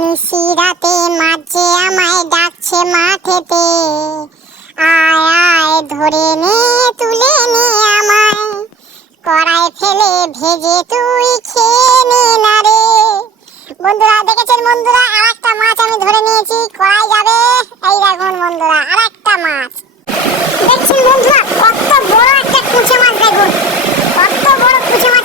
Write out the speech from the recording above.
নিশিরাতে মাঝে আমায় ডাকছে মাঠেতে, আয় আয় ধরে নে তুলে নে আমায়, কড়াই ফেলে ভেজে তুই খেয়ে নে না রে। বন্ধুরা দেখেছেন বন্ধুরা, আরেকটা মাছ আমি ধরে নিয়েছি, কড়াই যাবে। এই দেখুন বন্ধুরা আরেকটা মাছ দেখছেন বন্ধুরা, কত বড় একটা কুচে মাছ, দেখুন কত বড় কুচে মাছ